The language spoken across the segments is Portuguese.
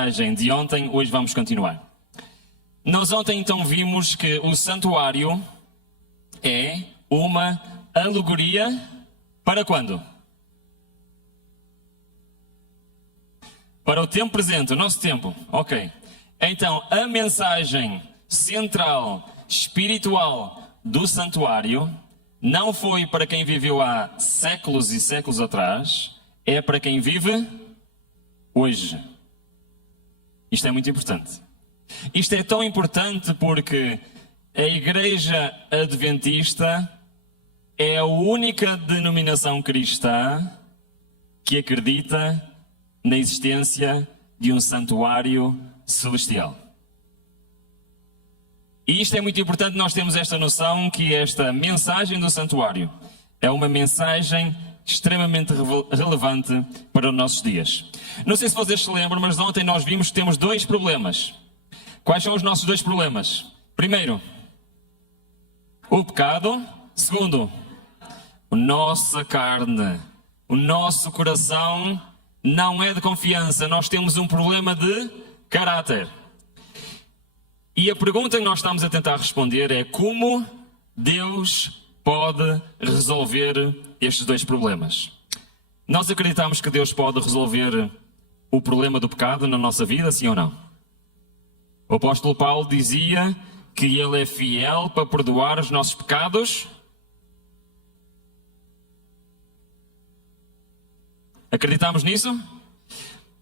mensagem de ontem, hoje vamos continuar. Nós ontem então vimos que o santuário é uma alegoria para quando? Para o tempo presente, o nosso tempo. Ok. Então, a mensagem central, espiritual do santuário não foi para quem viveu há séculos e séculos atrás, é para quem vive hoje. Isto é muito importante. Isto é tão importante porque a Igreja Adventista é a única denominação cristã que acredita na existência de um santuário celestial. E isto é muito importante, nós temos esta noção que esta mensagem do santuário é uma mensagem extremamente relevante para os nossos dias. Não sei se vocês se lembram, mas ontem nós vimos que temos dois problemas. Quais são os nossos dois problemas? Primeiro, o pecado. Segundo, a nossa carne. O nosso coração não é de confiança. Nós temos um problema de caráter. E a pergunta que nós estamos a tentar responder é como Deus pode resolver estes dois problemas. Nós acreditamos que Deus pode resolver o problema do pecado na nossa vida, sim ou não? O apóstolo Paulo dizia que ele é fiel para perdoar os nossos pecados. Acreditamos nisso?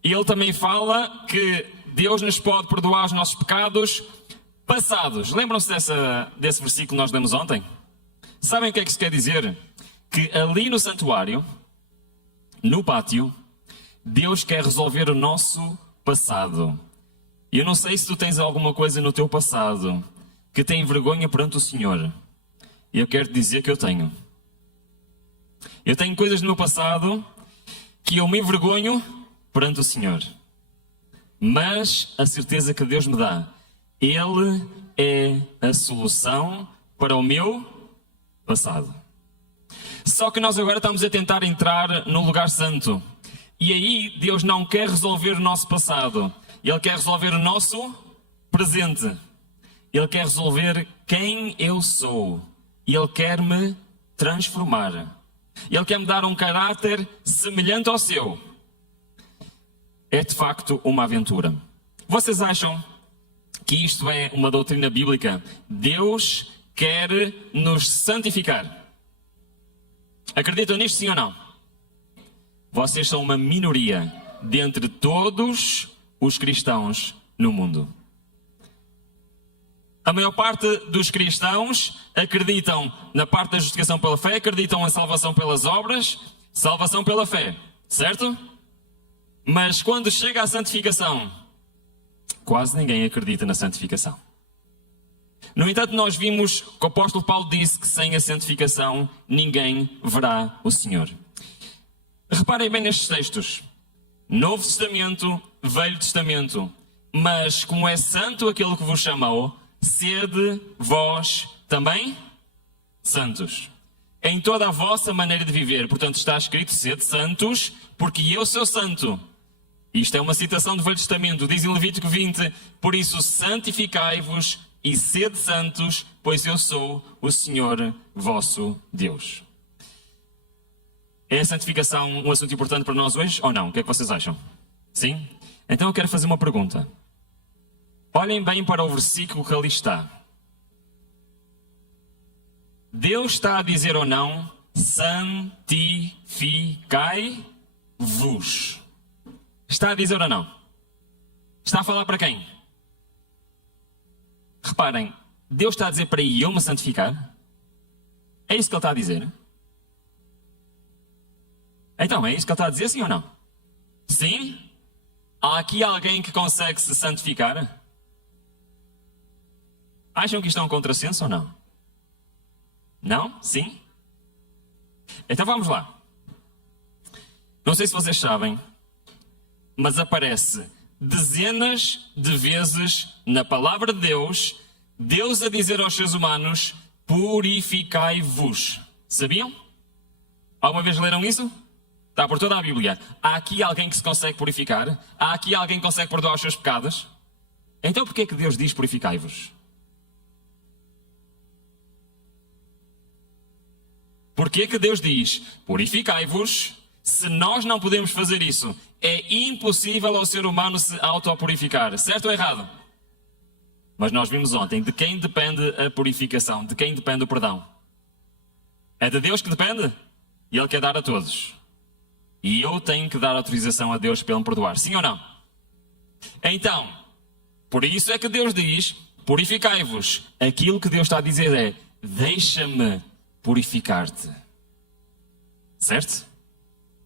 E ele também fala que Deus nos pode perdoar os nossos pecados passados. Lembram-se desse versículo que nós lemos ontem? Sabem o que é que isso quer dizer? Que ali no santuário, no pátio, Deus quer resolver o nosso passado. E eu não sei se tu tens alguma coisa no teu passado que tem vergonha perante o Senhor. E eu quero te dizer que eu tenho. Eu tenho coisas no meu passado que eu me envergonho perante o Senhor. Mas a certeza que Deus me dá, Ele é a solução para o meu passado. Só que nós agora estamos a tentar entrar no lugar santo. E aí Deus não quer resolver o nosso passado. Ele quer resolver o nosso presente. Ele quer resolver quem eu sou. E Ele quer me transformar. Ele quer me dar um caráter semelhante ao seu. É de facto uma aventura. Vocês acham que isto é uma doutrina bíblica? Deus quer nos santificar. Acreditam nisto, sim ou não? Vocês são uma minoria dentre todos os cristãos no mundo. A maior parte dos cristãos acreditam na parte da justificação pela fé, acreditam em salvação pelas obras, salvação pela fé, certo? Mas quando chega à santificação, quase ninguém acredita na santificação. No entanto, nós vimos que o apóstolo Paulo disse que sem a santificação ninguém verá o Senhor. Reparem bem nestes textos. Novo Testamento, Velho Testamento. Mas como é santo aquele que vos chamou, sede vós também santos. Em toda a vossa maneira de viver. Portanto, está escrito, sede santos, porque eu sou santo. Isto é uma citação do Velho Testamento. Diz em Levítico 20, por isso santificai-vos e sede santos, pois eu sou o Senhor vosso Deus. É a santificação um assunto importante para nós hoje ou não? O que é que vocês acham? Sim? Então eu quero fazer uma pergunta. Olhem bem para o versículo que ali está. Deus está a dizer ou não, santificai-vos. Está a dizer ou não? Está a falar para quem? Reparem, Deus está a dizer para eu me santificar? É isso que Ele está a dizer? Então, é isso que Ele está a dizer, sim ou não? Sim? Há aqui alguém que consegue se santificar? Acham que isto é um contrassenso ou não? Não? Sim? Então vamos lá. Não sei se vocês sabem, mas aparece dezenas de vezes na palavra de Deus, Deus a dizer aos seres humanos, purificai-vos. Sabiam? Alguma vez leram isso? Está por toda a Bíblia. Há aqui alguém que se consegue purificar? Há aqui alguém que consegue perdoar os seus pecados? Então porquê é que Deus diz purificai-vos? Porquê que Deus diz purificai-vos se nós não podemos fazer isso? É impossível ao ser humano se autopurificar. Certo ou errado? Mas nós vimos ontem de quem depende a purificação, de quem depende o perdão. É de Deus que depende? E Ele quer dar a todos. E eu tenho que dar autorização a Deus para Ele me perdoar. Sim ou não? Então, por isso é que Deus diz, purificai-vos. Aquilo que Deus está a dizer é, deixa-me purificar-te. Certo?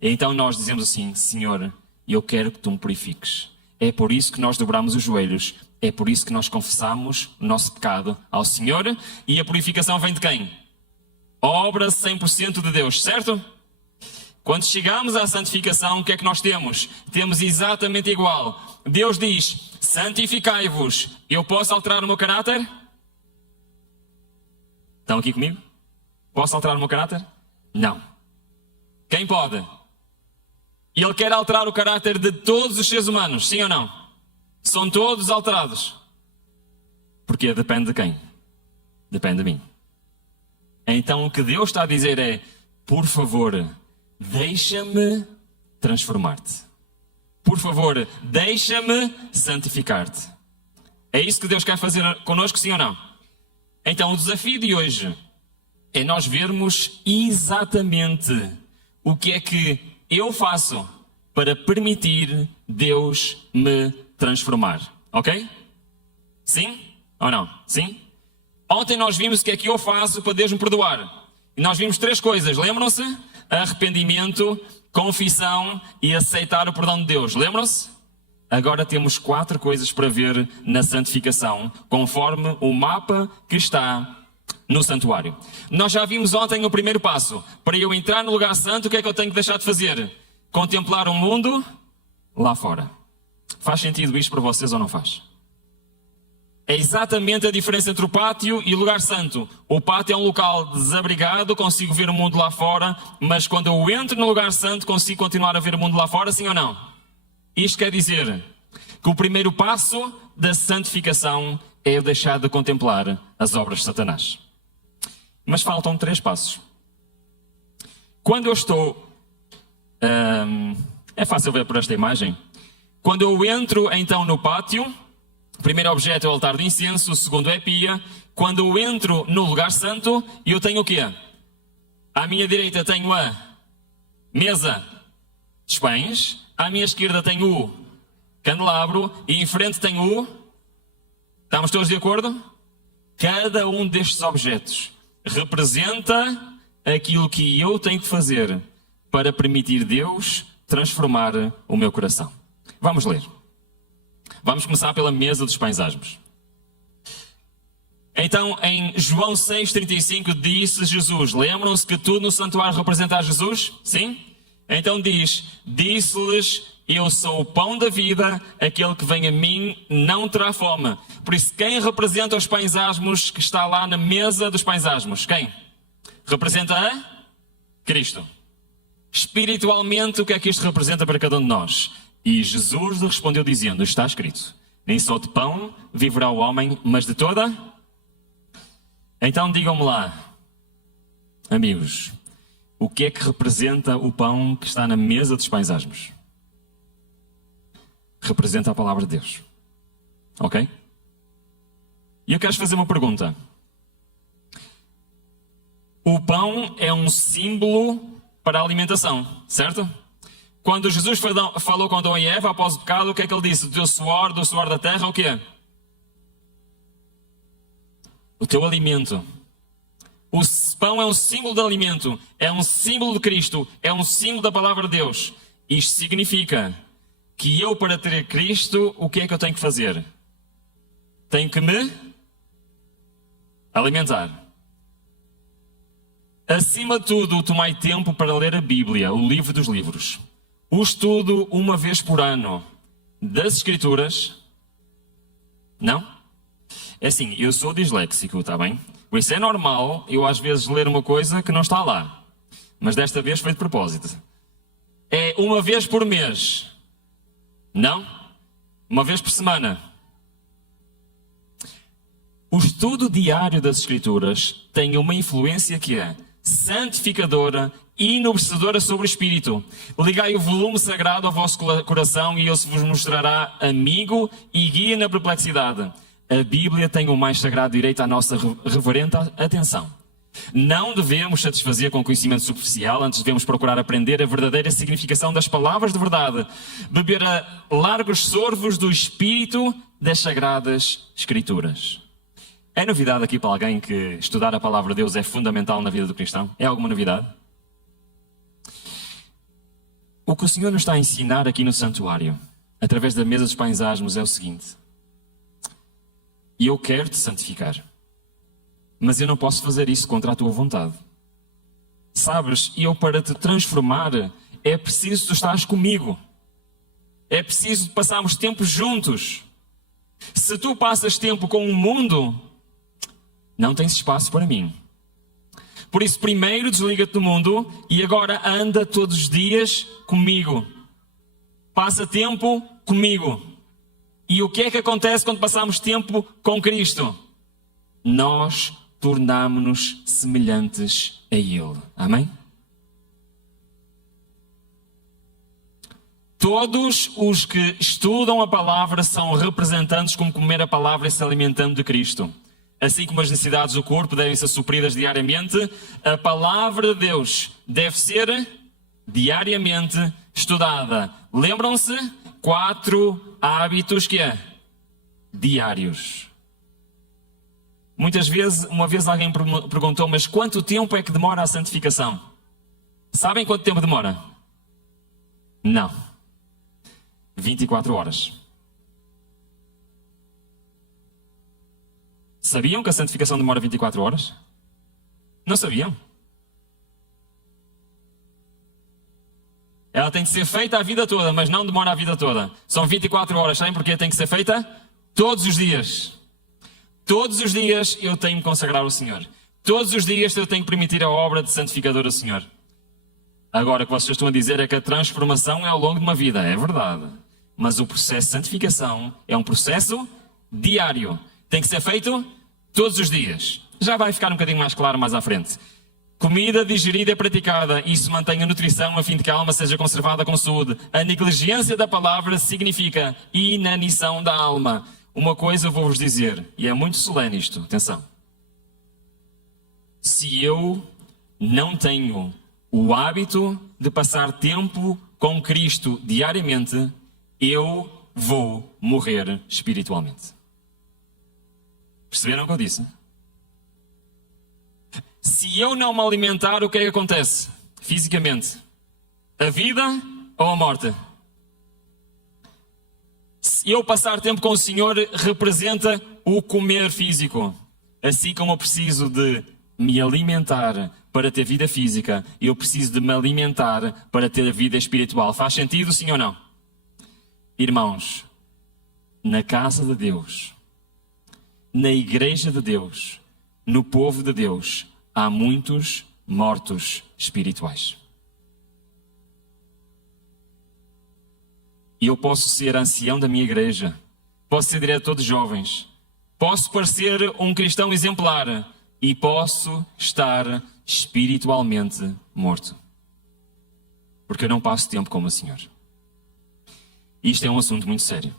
Então nós dizemos assim, Senhor, eu quero que Tu me purifiques. É por isso que nós dobramos os joelhos. É por isso que nós confessamos o nosso pecado ao Senhor. E a purificação vem de quem? Obra 100% de Deus, certo? Quando chegamos à santificação, o que é que nós temos? Temos exatamente igual. Deus diz, santificai-vos. Eu posso alterar o meu caráter? Estão aqui comigo? Posso alterar o meu caráter? Não. Quem pode? Ele quer alterar o caráter de todos os seres humanos, sim ou não? São todos alterados. Porque depende de quem? Depende de mim. Então o que Deus está a dizer é, por favor, deixa-me transformar-te. Por favor, deixa-me santificar-te. É isso que Deus quer fazer connosco, sim ou não? Então o desafio de hoje é nós vermos exatamente o que é que eu faço para permitir Deus me transformar. Ok? Sim ou não? Sim? Ontem nós vimos o que é que eu faço para Deus me perdoar. E nós vimos 3 coisas, lembram-se? Arrependimento, confissão e aceitar o perdão de Deus. Lembram-se? Agora temos 4 coisas para ver na santificação, conforme o mapa que está no santuário. Nós já vimos ontem o primeiro passo. Para eu entrar no lugar santo, o que é que eu tenho que deixar de fazer? Contemplar o mundo lá fora. Faz sentido isto para vocês ou não faz? É exatamente a diferença entre o pátio e o lugar santo. O pátio é um local desabrigado, consigo ver o mundo lá fora, mas quando eu entro no lugar santo, consigo continuar a ver o mundo lá fora, sim ou não? Isto quer dizer que o primeiro passo da santificação é eu deixar de contemplar as obras de Satanás. Mas faltam 3 passos. Quando eu estou... é fácil ver por esta imagem. Quando eu entro então no pátio, o primeiro objeto é o altar de incenso, o segundo é a pia. Quando eu entro no lugar santo, eu tenho o quê? À minha direita tenho a mesa dos pães, à minha esquerda tenho o candelabro e em frente tenho o... Estamos todos de acordo? Cada um destes objetos representa aquilo que eu tenho que fazer para permitir Deus transformar o meu coração. Vamos ler. Vamos começar pela mesa dos pães asmos. Então, em João 6,35 disse Jesus, lembram-se que tudo no santuário representa a Jesus? Sim? Então diz, disse-lhes, eu sou o pão da vida, aquele que vem a mim não terá fome. Por isso, quem representa os pães asmos que está lá na mesa dos pães asmos? Quem? Representa a Cristo. Espiritualmente, o que é que isto representa para cada um de nós? E Jesus lhe respondeu dizendo, está escrito, nem só de pão viverá o homem, mas de toda... Então digam-me lá, amigos, o que é que representa o pão que está na mesa dos pães asmos? Representa a palavra de Deus. Ok? E eu quero fazer uma pergunta. O pão é um símbolo para a alimentação, certo? Quando Jesus falou com Adão e Eva após o pecado, o que é que ele disse? Do suor da terra, o quê? O teu alimento. O pão é um símbolo de alimento, é um símbolo de Cristo, é um símbolo da palavra de Deus. Isto significa que eu, para ter Cristo, o que é que eu tenho que fazer? Tenho que me alimentar. Acima de tudo, tomai tempo para ler a Bíblia, o livro dos livros. O estudo uma vez por ano das Escrituras. Não? É assim, eu sou disléxico, está bem? Por isso é normal eu às vezes ler uma coisa que não está lá. Mas desta vez foi de propósito. É uma vez por mês? Não? Uma vez por semana? O estudo diário das Escrituras tem uma influência que é santificadora e enobrecedora sobre o espírito. Ligai o volume sagrado ao vosso coração e ele se vos mostrará amigo e guia na perplexidade. A Bíblia tem o mais sagrado direito à nossa reverente atenção. Não devemos satisfazer com conhecimento superficial, antes devemos procurar aprender a verdadeira significação das palavras de verdade, beber a largos sorvos do Espírito das Sagradas Escrituras. É novidade aqui para alguém que estudar a palavra de Deus é fundamental na vida do cristão? É alguma novidade? O que o Senhor nos está a ensinar aqui no santuário, através da mesa dos pães asmos, é o seguinte: eu quero te santificar, mas eu não posso fazer isso contra a tua vontade. Sabes, eu para te transformar é preciso tu estares comigo. É preciso passarmos tempo juntos. Se tu passas tempo com o mundo, não tens espaço para mim. Por isso, primeiro desliga-te do mundo e agora anda todos os dias comigo. Passa tempo comigo. E o que é que acontece quando passamos tempo com Cristo? Nós tornamo-nos semelhantes a Ele. Amém? Todos os que estudam a palavra são representantes como comer a palavra e se alimentando de Cristo. Assim como as necessidades do corpo devem ser supridas diariamente, a palavra de Deus deve ser diariamente estudada. Lembram-se? 4 hábitos que é diários. Muitas vezes, uma vez alguém perguntou, mas quanto tempo é que demora a santificação? Sabem quanto tempo demora? Não. 24 horas. Sabiam que a santificação demora 24 horas? Não sabiam? Ela tem que ser feita a vida toda, mas não demora a vida toda. São 24 horas, sabem porquê tem que ser feita? Todos os dias. Todos os dias eu tenho que consagrar ao Senhor. Todos os dias eu tenho que permitir a obra de santificador ao Senhor. Agora, o que vocês estão a dizer é que a transformação é ao longo de uma vida. É verdade. Mas o processo de santificação é um processo diário. Tem que ser feito todos os dias. Já vai ficar um bocadinho mais claro mais à frente. Comida digerida e praticada. Isso mantém a nutrição a fim de que a alma seja conservada com saúde. A negligência da palavra significa inanição da alma. Uma coisa eu vou-vos dizer, e é muito solene isto, atenção. Se eu não tenho o hábito de passar tempo com Cristo diariamente, eu vou morrer espiritualmente. Perceberam o que eu disse? Se eu não me alimentar, o que é que acontece? Fisicamente. A vida ou a morte? Se eu passar tempo com o Senhor, representa o comer físico. Assim como eu preciso de me alimentar para ter vida física, eu preciso de me alimentar para ter a vida espiritual. Faz sentido, sim ou não? Irmãos, na casa de Deus, na igreja de Deus, no povo de Deus, há muitos mortos espirituais. E eu posso ser ancião da minha igreja, posso ser diretor de jovens, posso parecer um cristão exemplar e posso estar espiritualmente morto. Porque eu não passo tempo com o Senhor. Isto é um assunto muito sério.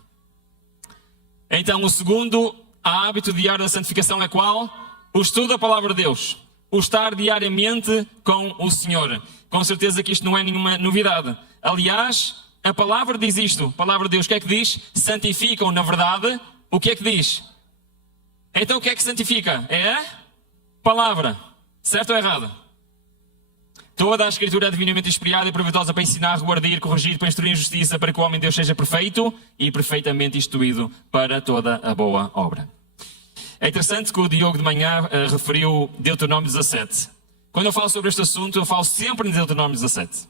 Então, o segundo hábito diário da santificação é qual? O estudo da palavra de Deus. O estar diariamente com o Senhor. Com certeza que isto não é nenhuma novidade. Aliás, a palavra diz isto. A palavra de Deus, o que é que diz? Santificam, na verdade, o que é que diz? Então o que é que santifica? É a palavra. Certo ou errado? Toda a Escritura é divinamente inspirada e proveitosa para ensinar, reguardir, corrigir, para instruir em justiça, para que o homem de Deus seja perfeito e perfeitamente instruído para toda a boa obra. É interessante que o Diogo de manhã referiu Deuteronômio 17. Quando eu falo sobre este assunto, eu falo sempre em Deuteronômio 17.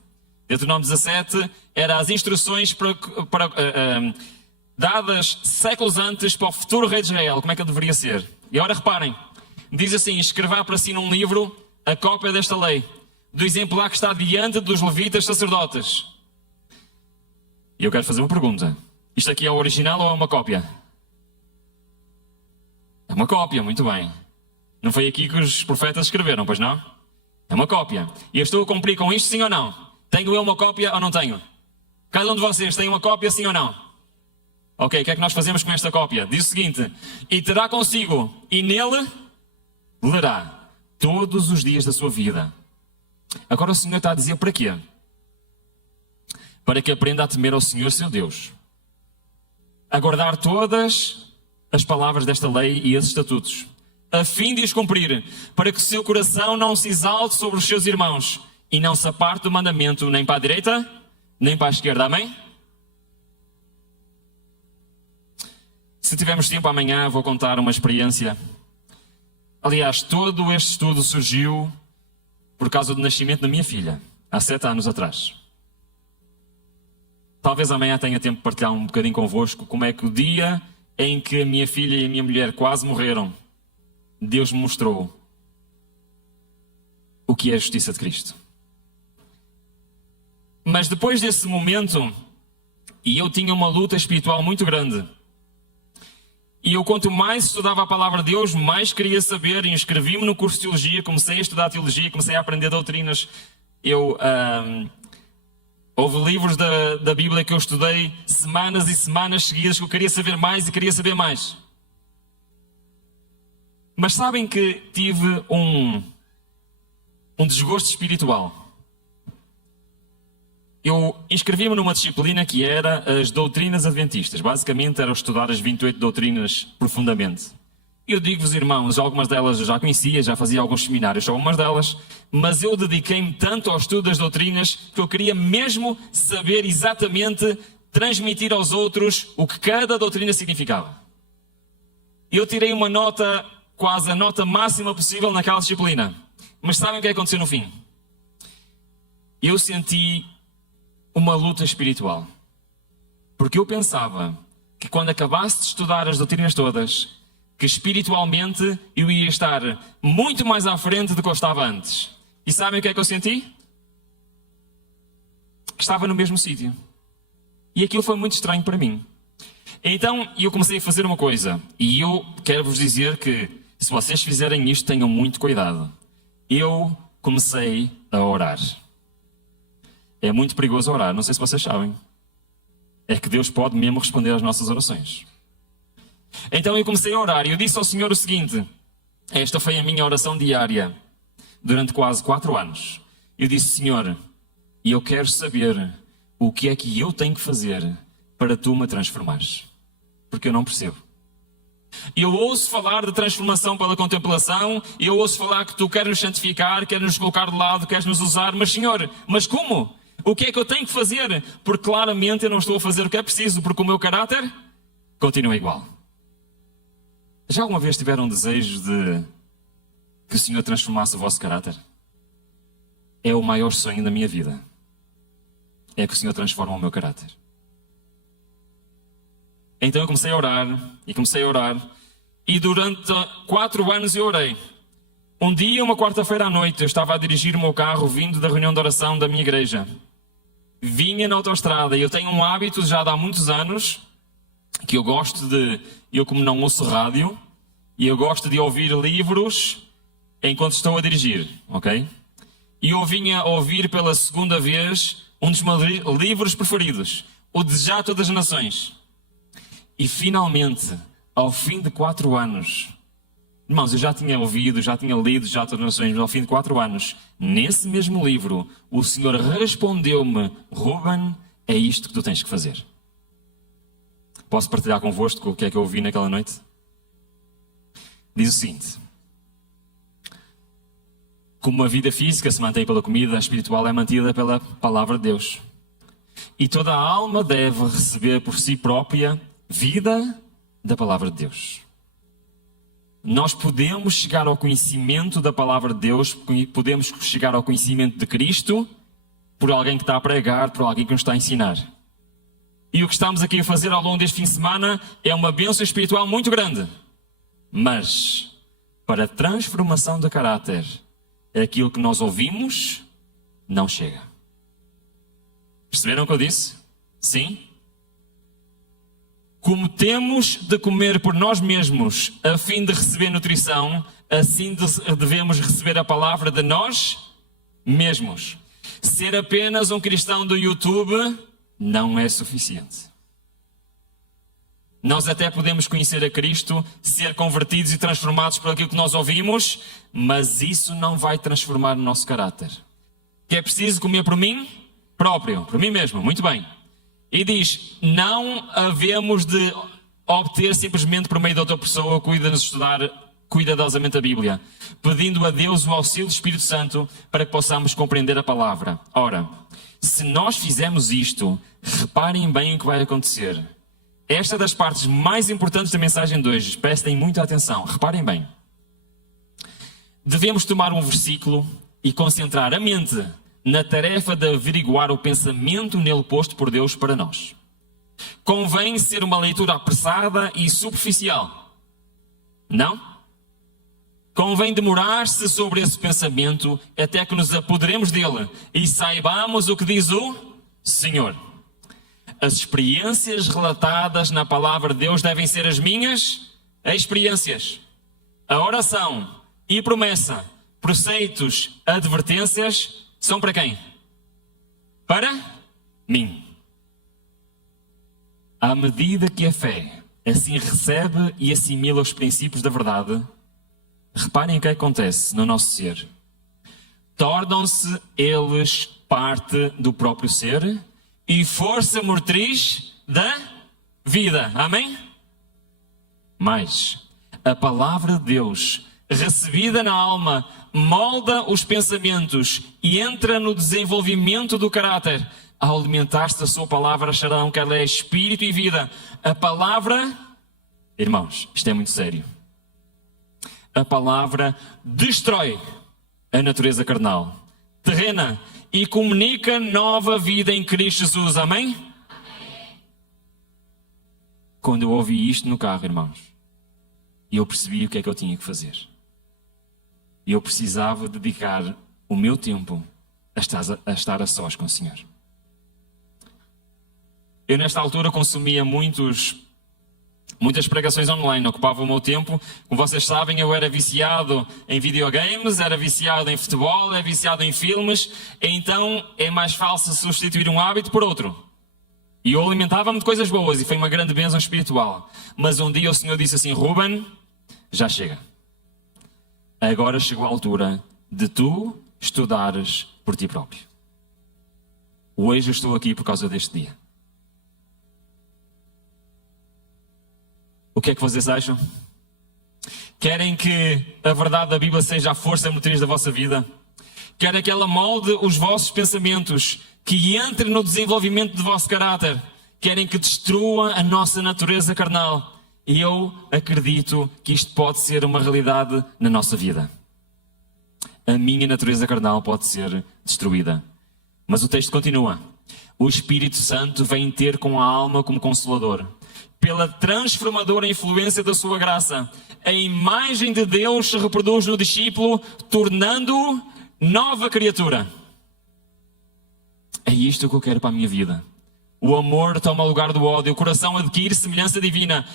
Deuteronômio 17 era as instruções dadas séculos antes para o futuro rei de Israel, como é que ele deveria ser. E agora reparem, diz assim: escreva para si num livro a cópia desta lei, do exemplar que está diante dos levitas sacerdotes. E eu quero fazer uma pergunta. Isto aqui é o original ou é uma cópia? É uma cópia, muito bem. Não foi aqui que os profetas escreveram, pois não? É uma cópia. E eu estou a cumprir com isto, sim ou não? Tenho eu uma cópia ou não tenho? Cada um de vocês tem uma cópia, sim ou não? Ok, o que é que nós fazemos com esta cópia? Diz o seguinte: e terá consigo, e nele lerá todos os dias da sua vida. Agora o Senhor está a dizer para quê? Para que aprenda a temer ao Senhor seu Deus, a guardar todas as palavras desta lei e esses estatutos, a fim de os cumprir, para que o seu coração não se exalte sobre os seus irmãos e não se aparte do mandamento nem para a direita, nem para a esquerda. Amém? Se tivermos tempo amanhã, vou contar uma experiência. Aliás, todo este estudo surgiu por causa do nascimento da minha filha, há 7 anos atrás. Talvez amanhã tenha tempo de partilhar um bocadinho convosco como é que o dia em que a minha filha e a minha mulher quase morreram, Deus me mostrou o que é a justiça de Cristo. Mas depois desse momento, e eu tinha uma luta espiritual muito grande, e eu, quanto mais estudava a palavra de Deus, mais queria saber, e inscrevi-me no curso de teologia, comecei a estudar teologia, comecei a aprender doutrinas. Houve livros da Bíblia que eu estudei semanas e semanas seguidas, que eu queria saber mais e queria saber mais. Mas sabem que tive um desgosto espiritual. Eu inscrevi-me numa disciplina que era as doutrinas adventistas. Basicamente era estudar as 28 doutrinas profundamente. Eu digo-vos, irmãos, algumas delas eu já conhecia, já fazia alguns seminários sobre algumas delas, mas eu dediquei-me tanto ao estudo das doutrinas que eu queria mesmo saber exatamente transmitir aos outros o que cada doutrina significava. Eu tirei uma nota, quase a nota máxima possível naquela disciplina. Mas sabem o que aconteceu no fim? Eu senti uma luta espiritual. Porque eu pensava que quando acabasse de estudar as doutrinas todas, que espiritualmente eu ia estar muito mais à frente do que eu estava antes. E sabem o que é que eu senti? Que estava no mesmo sítio. E aquilo foi muito estranho para mim. Então eu comecei a fazer uma coisa. E eu quero vos dizer que se vocês fizerem isto, tenham muito cuidado. Eu comecei a orar. É muito perigoso orar, não sei se vocês sabem. É que Deus pode mesmo responder às nossas orações. Então eu comecei a orar e eu disse ao Senhor o seguinte: esta foi a minha oração diária durante quase 4 anos. Eu disse: Senhor, eu quero saber o que é que eu tenho que fazer para Tu me transformares. Porque eu não percebo. Eu ouço falar de transformação pela contemplação, eu ouço falar que Tu queres nos santificar, queres nos colocar de lado, queres nos usar, mas Senhor, mas como? O que é que eu tenho que fazer? Porque claramente eu não estou a fazer o que é preciso, porque o meu caráter continua igual. Já alguma vez tiveram um desejo de que o Senhor transformasse o vosso caráter? É o maior sonho da minha vida. É que o Senhor transforme o meu caráter. Então eu comecei a orar, e durante 4 anos eu orei. Um dia, uma quarta-feira à noite, eu estava a dirigir o meu carro vindo da reunião de oração da minha igreja. Vinha na autoestrada e eu tenho um hábito já de há muitos anos, que eu gosto de, eu como não ouço rádio, e eu gosto de ouvir livros enquanto estou a dirigir, ok? E eu vinha a ouvir pela segunda vez um dos meus livros preferidos, O Desejar Todas as Nações. E finalmente, ao fim de 4 anos, irmãos, eu já tinha ouvido, já tinha lido já todas as nações, mas ao fim de 4 anos, nesse mesmo livro, o Senhor respondeu-me: Ruben, é isto que tu tens que fazer. Posso partilhar convosco o que é que eu ouvi naquela noite? Diz o seguinte: como a vida física se mantém pela comida, a espiritual é mantida pela palavra de Deus. E toda a alma deve receber por si própria vida da palavra de Deus. Nós podemos chegar ao conhecimento da palavra de Deus, podemos chegar ao conhecimento de Cristo por alguém que está a pregar, por alguém que nos está a ensinar. E o que estamos aqui a fazer ao longo deste fim de semana é uma bênção espiritual muito grande. Mas, para a transformação de caráter, aquilo que nós ouvimos não chega. Perceberam o que eu disse? Sim? Como temos de comer por nós mesmos a fim de receber nutrição, assim devemos receber a palavra de nós mesmos. Ser apenas um cristão do YouTube não é suficiente. Nós até podemos conhecer a Cristo, ser convertidos e transformados por aquilo que nós ouvimos, mas isso não vai transformar o nosso caráter. Que é preciso comer por mim próprio, por mim mesmo, muito bem. E diz, não havemos de obter simplesmente por meio de outra pessoa que cuida de estudar cuidadosamente a Bíblia, pedindo a Deus o auxílio do Espírito Santo para que possamos compreender a palavra. Ora, se nós fizermos isto, reparem bem o que vai acontecer. Esta é das partes mais importantes da mensagem de hoje. Prestem muita atenção. Reparem bem. Devemos tomar um versículo e concentrar a mente na tarefa de averiguar o pensamento nele posto por Deus para nós. Convém ser uma leitura apressada e superficial. Não? Convém demorar-se sobre esse pensamento até que nos apoderemos dele e saibamos o que diz o Senhor. As experiências relatadas na palavra de Deus devem ser as minhas experiências. A oração e promessa, preceitos, advertências, são para quem? Para mim. À medida que a fé assim recebe e assimila os princípios da verdade, reparem o que acontece no nosso ser. Tornam-se eles parte do próprio ser e força motriz da vida. Amém? Mas a palavra de Deus, recebida na alma, molda os pensamentos e entra no desenvolvimento do caráter. Ao alimentar-se da sua palavra, acharão que ela é espírito e vida. A palavra, irmãos, isto é muito sério. A palavra destrói a natureza carnal, terrena, e comunica nova vida em Cristo Jesus. Amém? Amém. Quando eu ouvi isto no carro, irmãos, eu percebi o que é que eu tinha que fazer. Eu precisava dedicar o meu tempo a estar a sós com o Senhor. Eu nesta altura consumia muitas pregações online, ocupava o meu tempo. Como vocês sabem, eu era viciado em videogames, era viciado em futebol, era viciado em filmes. Então é mais fácil substituir um hábito por outro. E eu alimentava-me de coisas boas e foi uma grande bênção espiritual. Mas um dia o Senhor disse assim: Ruben, já chega. Agora chegou a altura de tu estudares por ti próprio. Hoje eu estou aqui por causa deste dia. O que é que vocês acham? Querem que a verdade da Bíblia seja a força motriz da vossa vida? Querem que ela molde os vossos pensamentos, que entre no desenvolvimento do vosso caráter? Querem que destrua a nossa natureza carnal? E eu acredito que isto pode ser uma realidade na nossa vida. A minha natureza carnal pode ser destruída. Mas o texto continua. O Espírito Santo vem ter com a alma como consolador. Pela transformadora influência da sua graça, a imagem de Deus se reproduz no discípulo, tornando-o nova criatura. É isto que eu quero para a minha vida. O amor toma lugar do ódio, o coração adquire semelhança divina.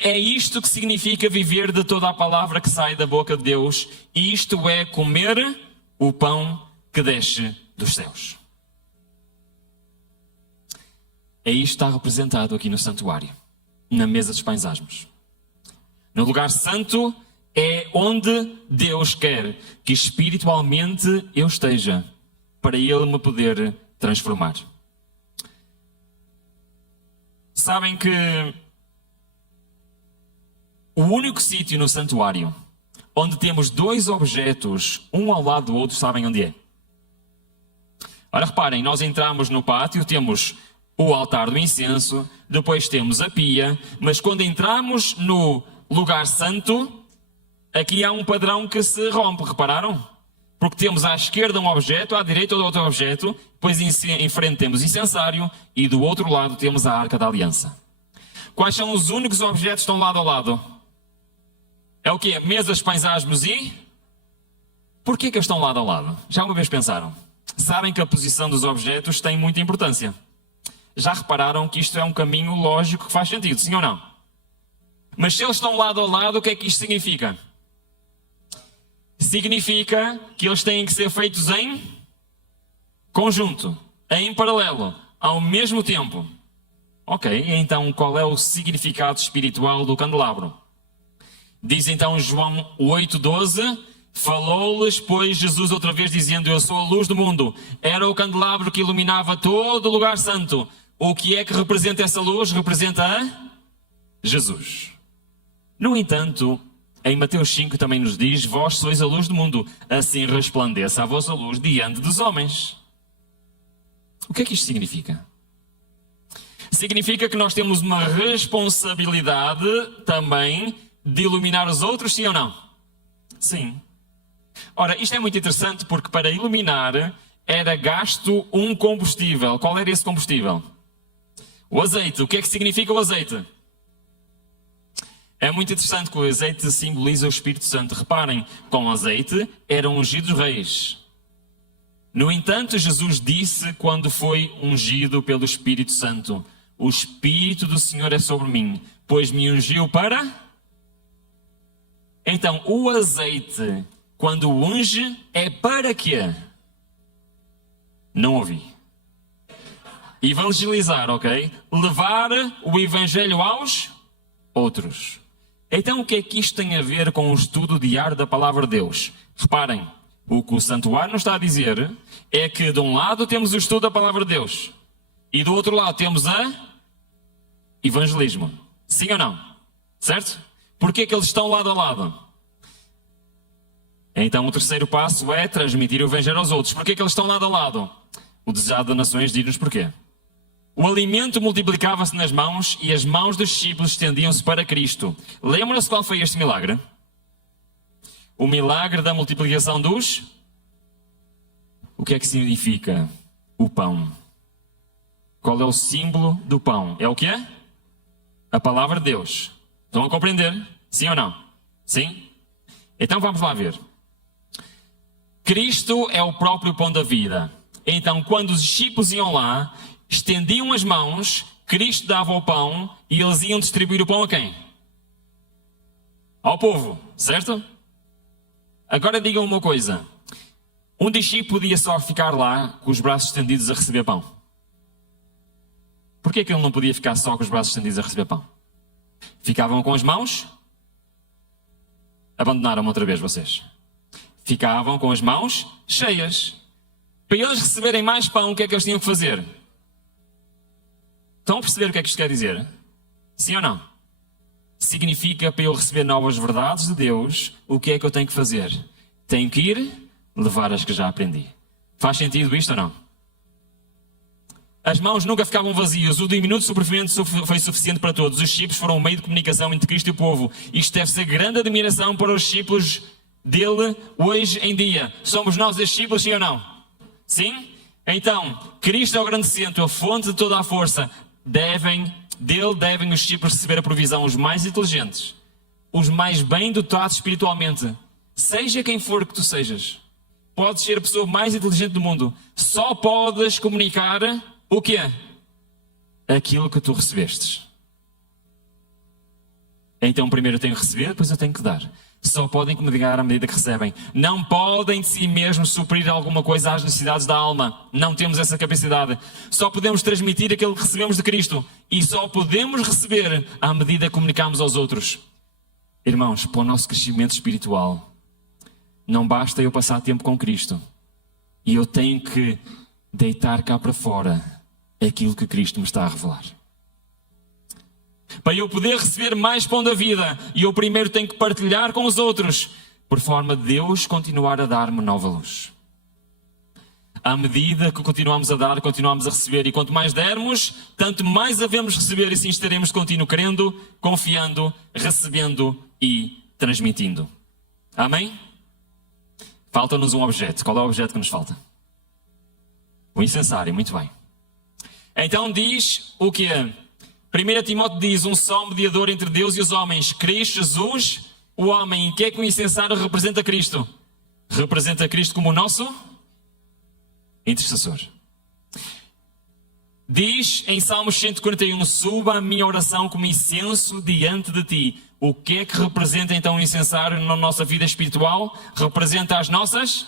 É isto que significa viver de toda a palavra que sai da boca de Deus. E isto é comer o pão que desce dos céus. É isto que está representado aqui no santuário, na mesa dos pães asmos. No lugar santo é onde Deus quer que espiritualmente eu esteja, para Ele me poder transformar. Sabem que o único sítio no santuário onde temos dois objetos, um ao lado do outro, sabem onde é? Ora, reparem, nós entramos no pátio, temos o altar do incenso, depois temos a pia, mas quando entramos no lugar santo, aqui há um padrão que se rompe, repararam? Porque temos à esquerda um objeto, à direita outro objeto, depois em frente temos incensário e do outro lado temos a Arca da Aliança. Quais são os únicos objetos que estão lado a lado? É o quê? Mesas, pães asmos e... Porquê que eles estão lado a lado? Já uma vez pensaram? Sabem que a posição dos objetos tem muita importância. Já repararam que isto é um caminho lógico que faz sentido, sim ou não? Mas se eles estão lado a lado, o que é que isto significa? Significa que eles têm que ser feitos em conjunto, em paralelo, ao mesmo tempo. Ok, então qual é o significado espiritual do candelabro? Diz então João 8,12: falou-lhes, pois, Jesus outra vez, dizendo: eu sou a luz do mundo. Era o candelabro que iluminava todo o lugar santo. O que é que representa essa luz? Representa a Jesus. No entanto, em Mateus 5 também nos diz: vós sois a luz do mundo, assim resplandeça a vossa luz diante dos homens. O que é que isto significa? Significa que nós temos uma responsabilidade também de iluminar os outros, sim ou não? Sim. Ora, isto é muito interessante porque para iluminar era gasto um combustível. Qual era esse combustível? O azeite. O que é que significa o azeite? É muito interessante que o azeite simboliza o Espírito Santo. Reparem, com azeite eram ungidos reis. No entanto, Jesus disse quando foi ungido pelo Espírito Santo: o Espírito do Senhor é sobre mim, pois me ungiu para... Então, o azeite, quando unge, é para quê? Não ouvi. Evangelizar, ok? Levar o Evangelho aos outros. Então, o que é que isto tem a ver com o estudo diário da Palavra de Deus? Reparem, o que o Santuário nos está a dizer é que de um lado temos o estudo da Palavra de Deus e do outro lado temos a evangelismo. Sim ou não? Certo? Porquê que eles estão lado a lado? Então o terceiro passo é transmitir o Evangelho aos outros. Porquê que eles estão lado a lado? O Desejado das Nações diz-nos porquê. O alimento multiplicava-se nas mãos e as mãos dos discípulos estendiam-se para Cristo. Lembram-se qual foi este milagre? O milagre da multiplicação dos... O que é que significa o pão? Qual é o símbolo do pão? É o quê? A palavra de Deus. Estão a compreender? Sim ou não? Sim? Então vamos lá ver. Cristo é o próprio pão da vida. Então, quando os discípulos iam lá, estendiam as mãos, Cristo dava o pão e eles iam distribuir o pão a quem? Ao povo, certo? Agora digam uma coisa. Um discípulo podia só ficar lá com os braços estendidos a receber pão. Porquê que ele não podia ficar só com os braços estendidos a receber pão? Ficavam com as mãos? Abandonaram-me outra vez vocês. Ficavam com as mãos cheias. Para eles receberem mais pão, o que é que eles tinham que fazer? Estão a perceber o que é que isto quer dizer? Sim ou não? Significa, para eu receber novas verdades de Deus, o que é que eu tenho que fazer? Tenho que ir levar as que já aprendi. Faz sentido isto ou não? As mãos nunca ficavam vazias. O diminuto sofrimento foi suficiente para todos. Os discípulos foram um meio de comunicação entre Cristo e o povo. Isto deve ser grande admiração para os discípulos dele hoje em dia. Somos nós discípulos, sim ou não? Sim? Então, Cristo é o grande centro, a fonte de toda a força. Devem os discípulos receber a provisão, os mais inteligentes, os mais bem dotados espiritualmente. Seja quem for que tu sejas. Podes ser a pessoa mais inteligente do mundo. Só podes comunicar o quê? Aquilo que tu recebestes. Então primeiro eu tenho que receber, depois eu tenho que dar. Só podem comunicar à medida que recebem. Não podem de si mesmos suprir alguma coisa às necessidades da alma. Não temos essa capacidade. Só podemos transmitir aquilo que recebemos de Cristo. E só podemos receber à medida que comunicamos aos outros. Irmãos, para o nosso crescimento espiritual, não basta eu passar tempo com Cristo. E eu tenho que deitar cá para fora aquilo que Cristo me está a revelar. Para eu poder receber mais pão da vida, e eu primeiro tenho que partilhar com os outros, por forma de Deus continuar a dar-me nova luz. À medida que continuamos a dar, continuamos a receber, e quanto mais dermos, tanto mais havemos receber, e assim estaremos de contínuo crendo, confiando, recebendo e transmitindo. Amém? Falta-nos um objeto. Qual é o objeto que nos falta? O incensário, muito bem. Então diz o quê? 1 Timóteo diz, um só mediador entre Deus e os homens, Cristo Jesus, o homem. O que é que o incensário representa Cristo? Representa Cristo como o nosso intercessor. Diz em Salmos 141, suba a minha oração como incenso diante de ti. O que é que representa então o incensário na nossa vida espiritual? Representa as nossas?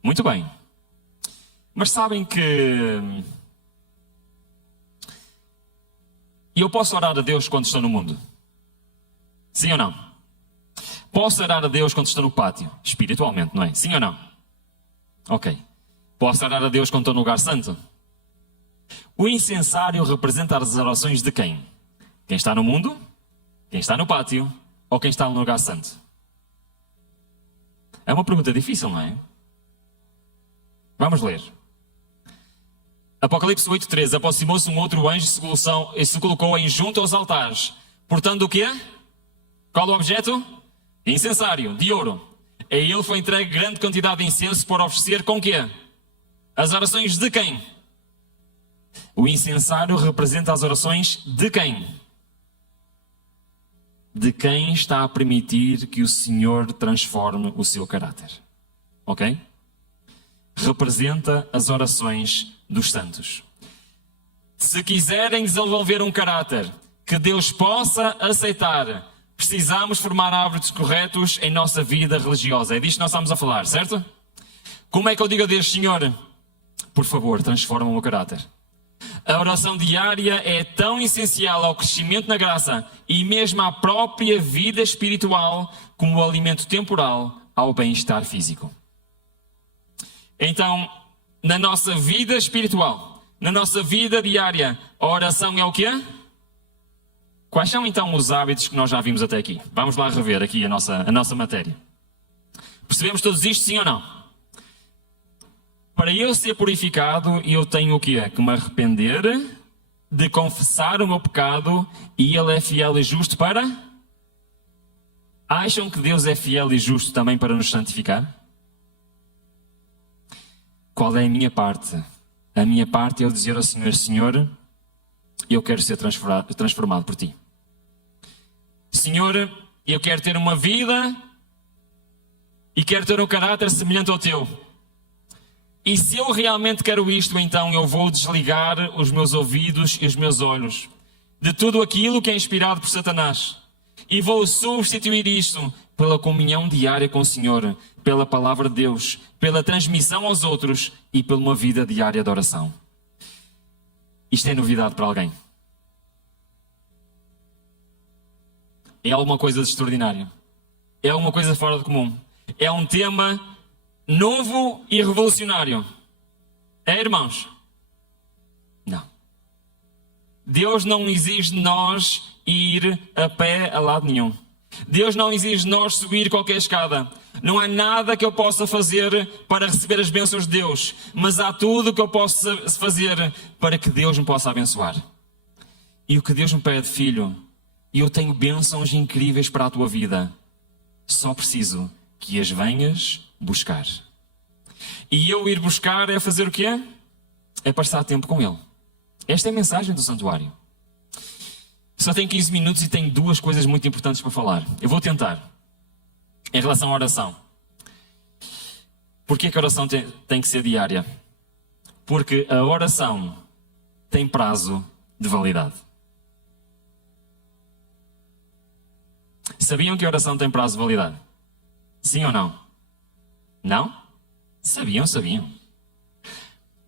Muito bem. Mas sabem que eu posso orar a Deus quando estou no mundo? Sim ou não? Posso orar a Deus quando estou no pátio? Espiritualmente, não é? Sim ou não? Ok. Posso orar a Deus quando estou no lugar santo? O incensário representa as orações de quem? Quem está no mundo? Quem está no pátio? Ou quem está no lugar santo? É uma pergunta difícil, não é? Vamos ler. Apocalipse 8:13. Aproximou-se um outro anjo e se colocou em junto aos altares. Portanto, o quê? Qual o objeto? Incensário, de ouro. A ele foi entregue grande quantidade de incenso para oferecer com quê? As orações de quem? O incensário representa as orações de quem? De quem está a permitir que o Senhor transforme o seu caráter. Ok? Representa as orações dos santos. Se quiserem desenvolver um caráter que Deus possa aceitar, precisamos formar hábitos corretos em nossa vida religiosa. É disto que nós estamos a falar, certo? Como é que eu digo a Deus, Senhor, por favor, transforma o meu caráter? A oração diária é tão essencial ao crescimento na graça e mesmo à própria vida espiritual como o alimento temporal ao bem-estar físico. Então, na nossa vida espiritual, na nossa vida diária, a oração é o quê? Quais são então os hábitos que nós já vimos até aqui? Vamos lá rever aqui a nossa matéria. Percebemos todos isto, sim ou não? Para eu ser purificado, eu tenho o quê? Que me arrepender, de confessar o meu pecado, e Ele é fiel e justo para? Acham que Deus é fiel e justo também para nos santificar? Qual é a minha parte? A minha parte é eu dizer ao Senhor, Senhor, eu quero ser transformado por Ti. Senhor, eu quero ter uma vida e quero ter um caráter semelhante ao Teu. E se eu realmente quero isto, então eu vou desligar os meus ouvidos e os meus olhos de tudo aquilo que é inspirado por Satanás. E vou substituir isto pela comunhão diária com o Senhor, pela palavra de Deus, pela transmissão aos outros e por uma vida diária de oração. Isto é novidade para alguém? É alguma coisa de extraordinário? É alguma coisa fora do comum? É um tema novo e revolucionário? É, irmãos? Não. Deus não exige de nós ir a pé a lado nenhum. Deus não exige de nós subir qualquer escada. Não há nada que eu possa fazer para receber as bênçãos de Deus, mas há tudo que eu possa fazer para que Deus me possa abençoar. E o que Deus me pede, filho, eu tenho bênçãos incríveis para a tua vida. Só preciso que as venhas buscar. E eu ir buscar é fazer o quê? É passar tempo com Ele. Esta é a mensagem do santuário. Só tenho 15 minutos e tenho duas coisas muito importantes para falar. Eu vou tentar. Em relação à oração. Porquê que a oração tem que ser diária? Porque a oração tem prazo de validade. Sabiam que a oração tem prazo de validade? Sim ou não? Não? Sabiam.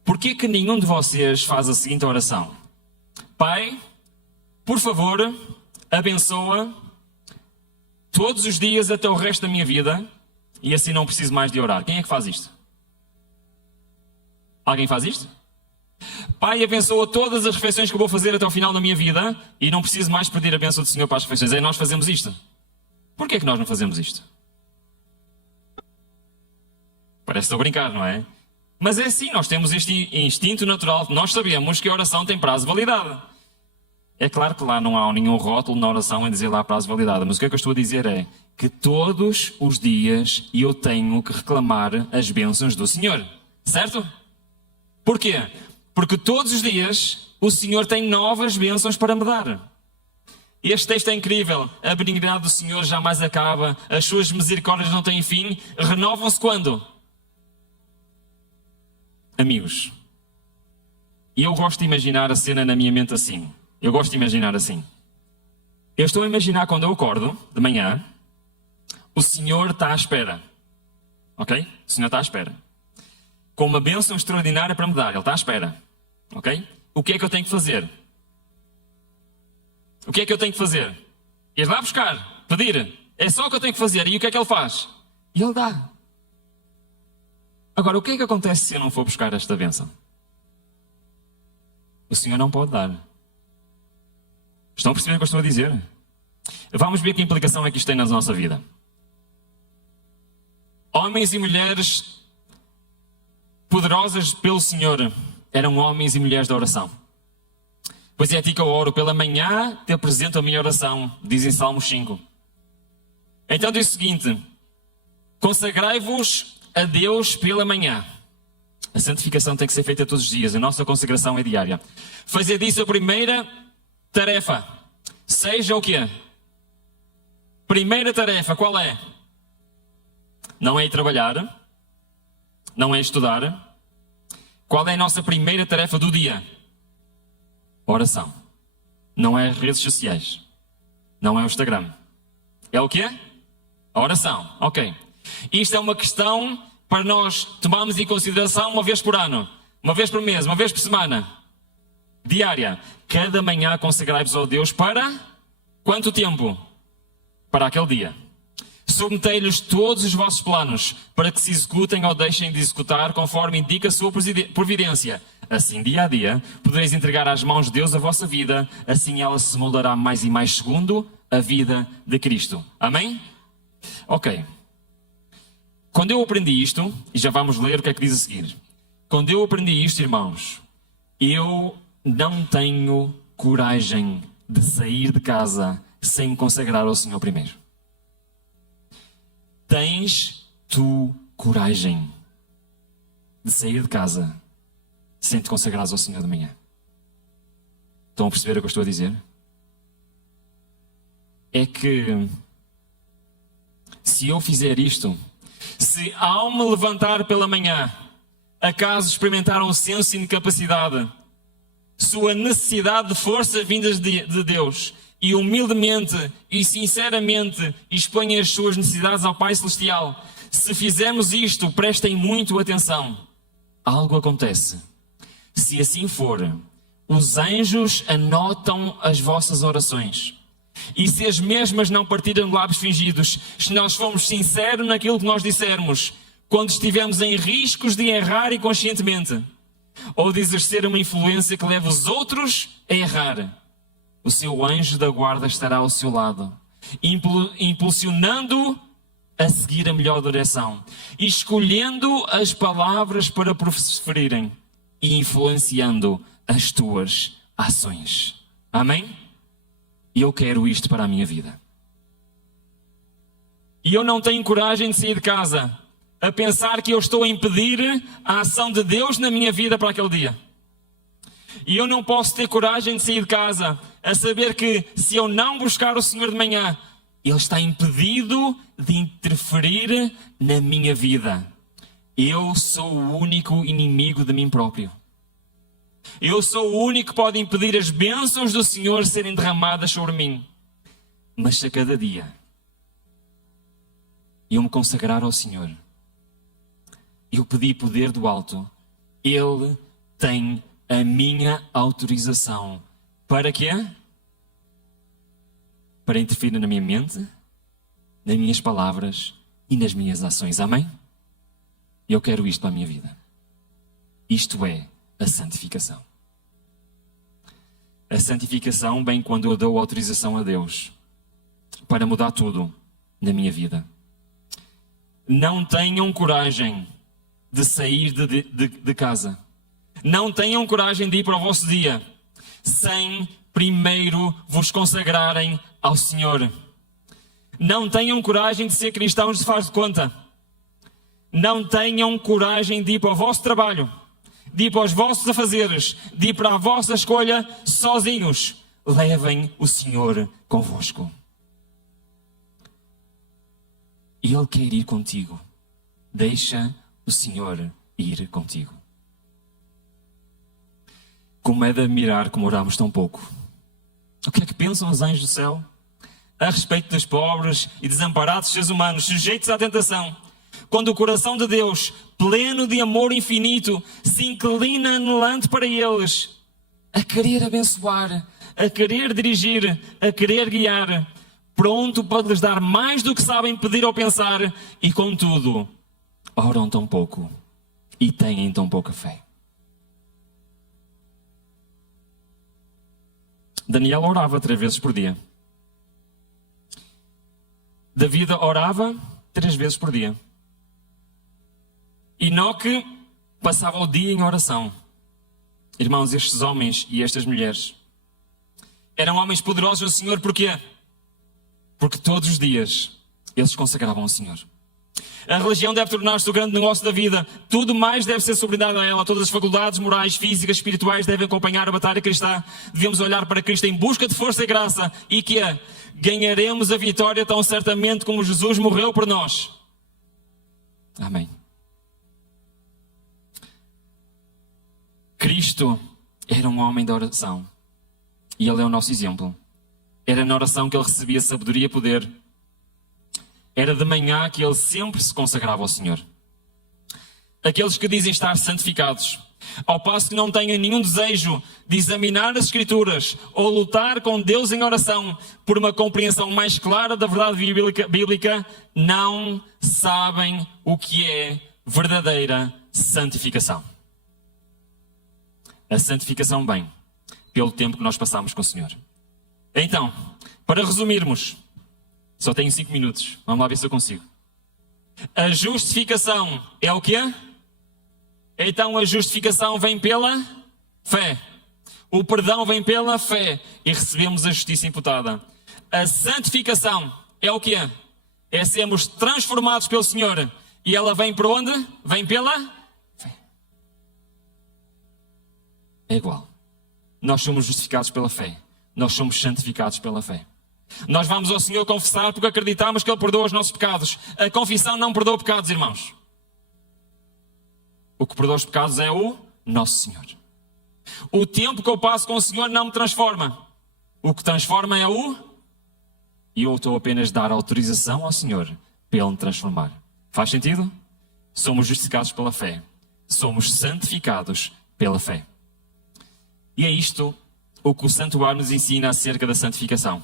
Porquê que nenhum de vocês faz a seguinte oração? Pai, por favor, abençoa todos os dias até o resto da minha vida e assim não preciso mais de orar. Quem é que faz isto? Alguém faz isto? Pai, abençoa todas as refeições que eu vou fazer até o final da minha vida e não preciso mais pedir a bênção do Senhor para as refeições. Nós fazemos isto. Porquê que nós não fazemos isto? Parece que estou a brincar, não é? Mas é assim, nós temos este instinto natural. Nós sabemos que a oração tem prazo de validade. É claro que lá não há nenhum rótulo na oração em dizer lá prazo de validade. Mas o que é que eu estou a dizer é que todos os dias eu tenho que reclamar as bênçãos do Senhor. Certo? Porquê? Porque todos os dias o Senhor tem novas bênçãos para me dar. Este texto é incrível. A benignidade do Senhor jamais acaba. As suas misericórdias não têm fim. Renovam-se quando? Amigos, E eu gosto de imaginar a cena na minha mente assim. Eu gosto de imaginar assim. Eu estou a imaginar quando eu acordo, de manhã, o Senhor está à espera. Ok? O Senhor está à espera. Com uma bênção extraordinária para me dar. Ele está à espera. Ok? O que é que eu tenho que fazer? O que é que eu tenho que fazer? Ir lá buscar, pedir. É só o que eu tenho que fazer. E o que é que Ele faz? E Ele dá. Agora, o que é que acontece se eu não for buscar esta bênção? O Senhor não pode dar. Estão a perceber o que eu estou a dizer? Vamos ver que implicação é que isto tem na nossa vida. Homens e mulheres poderosas pelo Senhor eram homens e mulheres da oração. Pois é a ti que eu oro, pela manhã te apresento a minha oração, diz em Salmos 5. Então diz o seguinte: consagrai-vos a Deus pela manhã. A santificação tem que ser feita todos os dias, a nossa consagração é diária. Fazer disso a primeira tarefa. Seja o quê? Primeira tarefa, qual é? Não é ir trabalhar, não é estudar. Qual é a nossa primeira tarefa do dia? Oração. Não é redes sociais, não é o Instagram. É o quê? A oração. Ok. Isto é uma questão para nós tomarmos em consideração uma vez por ano, uma vez por mês, uma vez por semana. Diária. Cada manhã consagrai-vos ao Deus para quanto tempo? Para aquele dia. Submetei-lhes todos os vossos planos, para que se executem ou deixem de executar, conforme indica a sua providência. Assim, dia a dia, podereis entregar às mãos de Deus a vossa vida, assim ela se moldará mais e mais segundo a vida de Cristo. Amém? Ok. Quando eu aprendi isto, e já vamos ler o que é que diz a seguir. Quando eu aprendi isto, irmãos, eu não tenho coragem de sair de casa sem me consagrar ao Senhor primeiro. Tens tu coragem de sair de casa sem te consagrares ao Senhor de manhã? Estão a perceber o que eu estou a dizer? É que se eu fizer isto, se ao me levantar pela manhã, acaso experimentaram o senso de incapacidade, sua necessidade de força vindas de Deus, e humildemente e sinceramente expõem as suas necessidades ao Pai Celestial, se fizermos isto, prestem muito atenção. Algo acontece. Se assim for, os anjos anotam as vossas orações. E se as mesmas não partirem de lábios fingidos, se nós formos sinceros naquilo que nós dissermos, quando estivermos em riscos de errar inconscientemente, ou de exercer uma influência que leve os outros a errar, o seu anjo da guarda estará ao seu lado, impulsionando-o a seguir a melhor direção, escolhendo as palavras para proferirem e influenciando as tuas ações. Amém? Eu quero isto para a minha vida. E eu não tenho coragem de sair de casa a pensar que eu estou a impedir a ação de Deus na minha vida para aquele dia. E eu não posso ter coragem de sair de casa a saber que se eu não buscar o Senhor de manhã, Ele está impedido de interferir na minha vida. Eu sou o único inimigo de mim próprio. Eu sou o único que pode impedir as bênçãos do Senhor serem derramadas sobre mim. Mas se a cada dia eu me consagrar ao Senhor, eu pedi poder do alto, Ele tem a minha autorização. Para quê? Para interferir na minha mente, nas minhas palavras e nas minhas ações. Amém? Eu quero isto para a minha vida. Isto é a santificação. A santificação vem quando eu dou autorização a Deus para mudar tudo na minha vida. Não tenham coragem de sair de casa. Não tenham coragem de ir para o vosso dia sem primeiro vos consagrarem ao Senhor. Não tenham coragem de ser cristãos de faz de conta. Não tenham coragem de ir para o vosso trabalho, de ir para os vossos afazeres, de ir para a vossa escolha sozinhos. Levem o Senhor convosco. Ele quer ir contigo. Deixa o Senhor ir contigo. Como é de admirar como oramos tão pouco. O que é que pensam os anjos do céu a respeito dos pobres e desamparados seres humanos, sujeitos à tentação, quando o coração de Deus, pleno de amor infinito, se inclina anelante para eles, a querer abençoar, a querer dirigir, a querer guiar, pronto para lhes dar mais do que sabem pedir ou pensar, e contudo, oram tão pouco e têm tão pouca fé. Daniel orava 3 vezes por dia. David orava 3 vezes por dia. Enoque passava o dia em oração. Irmãos, estes homens e estas mulheres eram homens poderosos no Senhor, porquê? Porque todos os dias eles se consagravam ao Senhor. A religião deve tornar-se o grande negócio da vida. Tudo mais deve ser subordinado a ela. Todas as faculdades morais, físicas, espirituais devem acompanhar a batalha cristã. Devemos olhar para Cristo em busca de força e graça, e que ganharemos a vitória tão certamente como Jesus morreu por nós. Amém. Cristo era um homem da oração, e Ele é o nosso exemplo. Era na oração que Ele recebia sabedoria e poder. Era de manhã que Ele sempre se consagrava ao Senhor. Aqueles que dizem estar santificados, ao passo que não tenham nenhum desejo de examinar as Escrituras ou lutar com Deus em oração por uma compreensão mais clara da verdade bíblica, não sabem o que é verdadeira santificação. A santificação vem pelo tempo que nós passamos com o Senhor. Então, para resumirmos, só tenho 5 minutos. Vamos lá ver se eu consigo. A justificação é o quê? Então a justificação vem pela fé. O perdão vem pela fé. E recebemos a justiça imputada. A santificação é o quê? É sermos transformados pelo Senhor. E ela vem por onde? Vem pela fé. É igual. Nós somos justificados pela fé. Nós somos santificados pela fé. Nós vamos ao Senhor confessar porque acreditamos que Ele perdoa os nossos pecados. A confissão não perdoa pecados, irmãos. O que perdoa os pecados é o nosso Senhor. O tempo que eu passo com o Senhor não me transforma. O que transforma é o... E eu estou apenas a dar autorização ao Senhor para Ele me transformar. Faz sentido? Somos justificados pela fé. Somos santificados pela fé. E é isto o que o Santuário nos ensina acerca da santificação.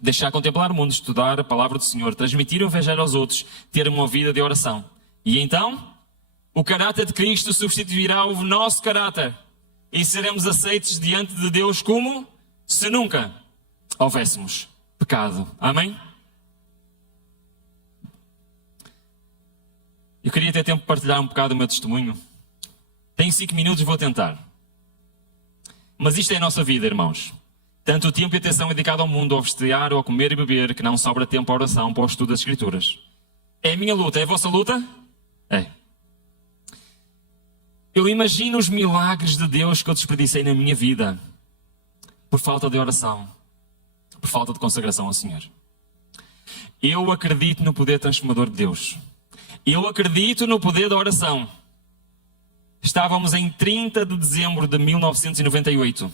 Deixar contemplar o mundo, estudar a palavra do Senhor, transmitir o evangelho aos outros, ter uma vida de oração. E então, o caráter de Cristo substituirá o nosso caráter e seremos aceitos diante de Deus como se nunca houvéssemos pecado. Amém? Eu queria ter tempo para partilhar um bocado o meu testemunho. Tenho 5 minutos e vou tentar. Mas isto é a nossa vida, irmãos. Tanto o tempo e atenção é dedicado ao mundo, ao vestiar, ao comer e beber, que não sobra tempo para a oração, para o estudo das Escrituras. É a minha luta, é a vossa luta? É. Eu imagino os milagres de Deus que eu desperdicei na minha vida por falta de oração, por falta de consagração ao Senhor. Eu acredito no poder transformador de Deus. Eu acredito no poder da oração. Estávamos em 30 de dezembro de 1998.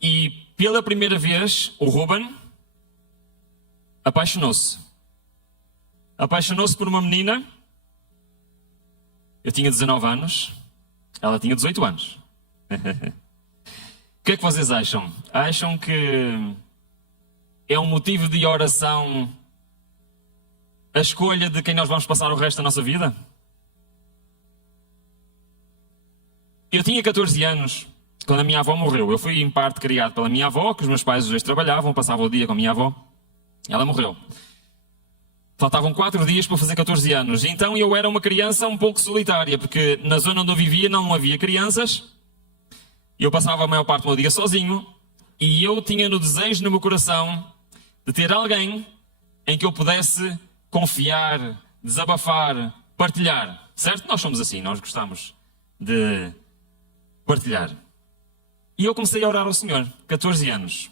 E pela primeira vez, o Ruben apaixonou-se. Apaixonou-se por uma menina. Eu tinha 19 anos. Ela tinha 18 anos. O que é que vocês acham? Acham que é um motivo de oração a escolha de quem nós vamos passar o resto da nossa vida? Eu tinha 14 anos quando a minha avó morreu. Eu fui em parte criado pela minha avó, que os meus pais os dois trabalhavam, passava o dia com a minha avó. Ela morreu. Faltavam 4 dias para fazer 14 anos. Então eu era uma criança um pouco solitária, porque na zona onde eu vivia não havia crianças. Eu passava a maior parte do meu dia sozinho. E eu tinha no desejo no meu coração de ter alguém em que eu pudesse confiar, desabafar, partilhar. Certo? Nós somos assim, nós gostamos de partilhar. E eu comecei a orar ao Senhor, 14 anos.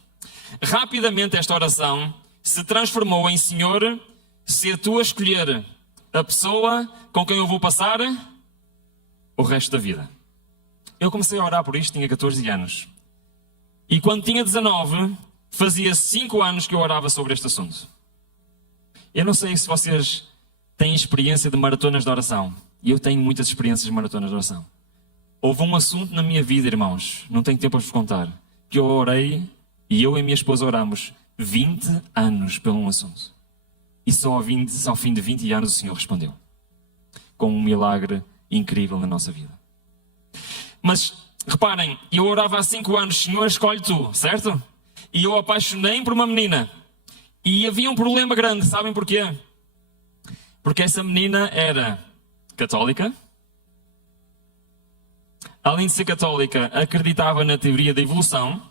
Rapidamente esta oração se transformou em: Senhor, se é Tu a escolher a pessoa com quem eu vou passar o resto da vida. Eu comecei a orar por isto, tinha 14 anos. E quando tinha 19, fazia 5 anos que eu orava sobre este assunto. Eu não sei se vocês têm experiência de maratonas de oração. E eu tenho muitas experiências de maratonas de oração. Houve um assunto na minha vida, irmãos, não tenho tempo para vos contar, que eu orei e eu e a minha esposa oramos 20 anos por um assunto. E só ao fim de 20 anos o Senhor respondeu. Com um milagre incrível na nossa vida. Mas, reparem, eu orava há 5 anos, Senhor, escolhe tu, certo? E eu apaixonei por uma menina. E havia um problema grande, sabem porquê? Porque essa menina era católica. Além de ser católica, acreditava na teoria da evolução.